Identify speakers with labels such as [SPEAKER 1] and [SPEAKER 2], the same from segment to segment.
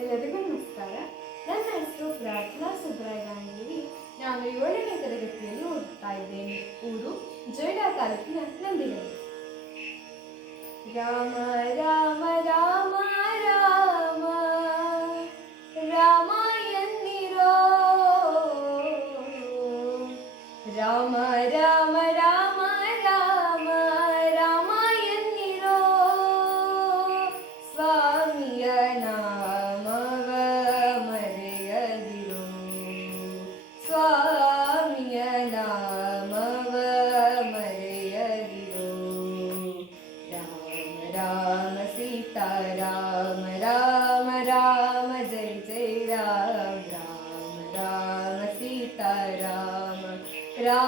[SPEAKER 1] ಎಲ್ಲರಿಗೂ ನಮಸ್ಕಾರ ನನ್ನ ಹೆಸರು ಪ್ರಾರ್ಥನಾ ಸುಬ್ರಾಯಿ ನಾನು ಏಳನೇ ತರಗತಿಯಲ್ಲಿ ಓದ್ತಾ ಇದ್ದೇನೆ ಊರು ಜೊಯ್ಡಾ ತಾಲೂಕಿನ ನಂದಿನ
[SPEAKER 2] ರಾಮ ರಾಮ ರಾಮ ರಾಮ ರಾಮ ರಾಮ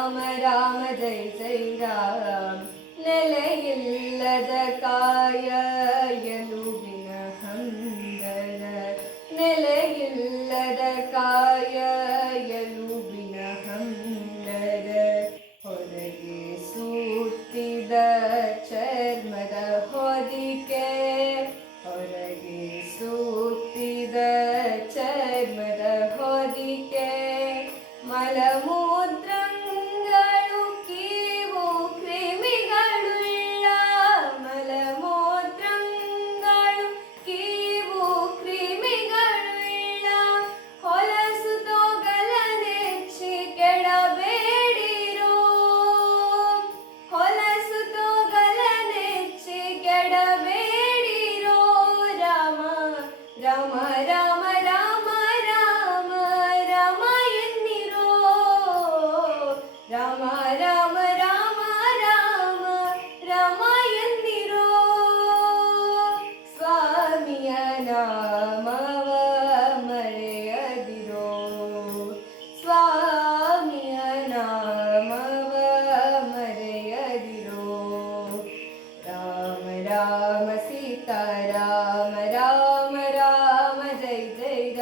[SPEAKER 2] राम राम जय जय राम नलयिल्लद काययनु विनहंदर नलयिल्लद काययनु विनहंदर होदगे सूतिद चर्मद होदिके होदगे सूतिद चर्मद होदिके मलमु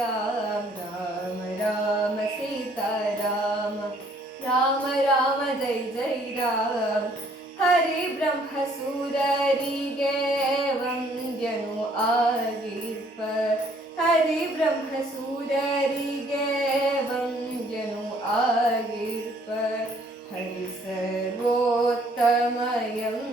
[SPEAKER 2] राम राम राम सीता राम राम राम जय जय राम हरि ब्रह्मसूररि गं जनुगीर्प हरि ब्रह्म गवं जनु आगीर्प हरि सर्वोत्तमयम्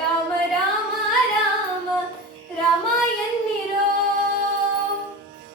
[SPEAKER 2] राम राम राम